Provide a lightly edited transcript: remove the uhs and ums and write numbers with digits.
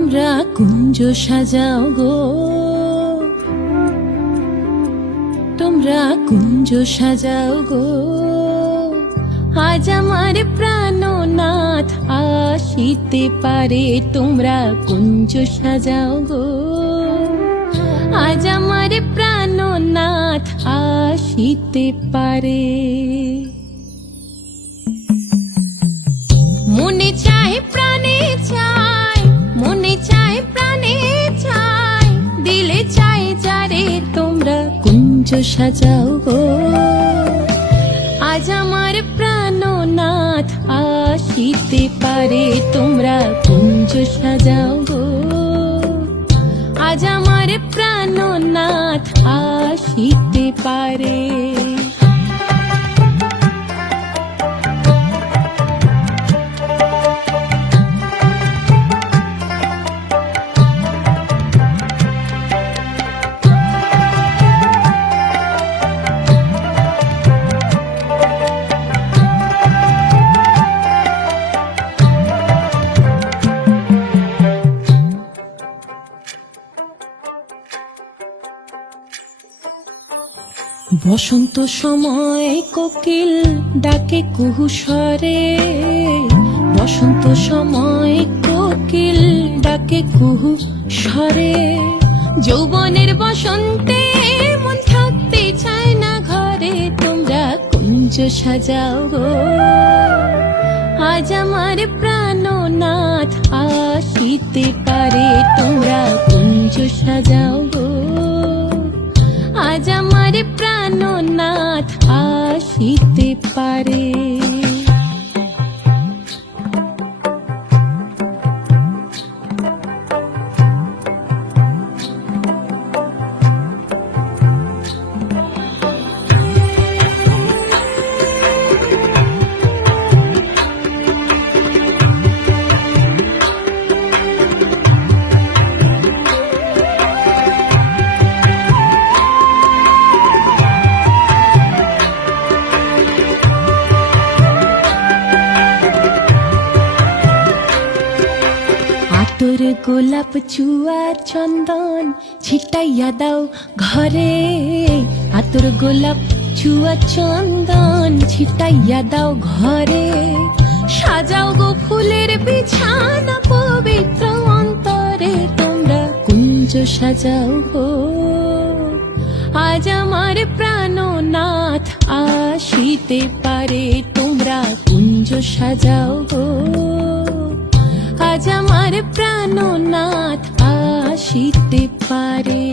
তোমরা কুঞ্জ সাজাও গো, তোমরা কুঞ্জ সাজাও গো, আজ আমার প্রাণনাথ আসিতে পারে। তোমরা কুঞ্জ সাজাও গো, আজ আমার প্রাণনাথ আসিতে পারে। মনে চায় প্রাণে চায়, মনে চায় প্রাণে চায়, দিলে চায় যারে। তোমরা কুঞ্জ সাজাও গো, আজ আমার প্রাণনাথ আসিতে পারে। তোমরা কুঞ্জ সাজাও গো, আজ আমার প্রাণনাথ আসিতে পারে। বসন্ত সময় কোকিল ডাকে কুহু স্বরে, বসন্ত সময় কোকিল ডাকে কুহু স্বরে। যৌবনের বসন্তে মন থাকতে চায় না ঘরে। তোমরা কুঞ্জ সাজাও গো, আজ আমার প্রাণনাথ আসিতে পারে। তোমরা কুঞ্জ সাজাও গো, আজ আমার প্রাণনাথ আসিতে পারে। আতর গোলাপ চুয়া চন্দন ছিটাইয়া দাও ঘরে, আতর গোলাপ চুয়া চন্দন ছিটাইয়া দাও ঘরে। সাজাও গো ফুলের বিছানা পবিত্র অন্তরে। তোমরা কুঞ্জ সাজাও গো, আজ আমার প্রাণনাথ আসিতে পারে। তোমরা কুঞ্জ সাজাও গো, আজ আমার প্রাণনাথ আসিতে পারে।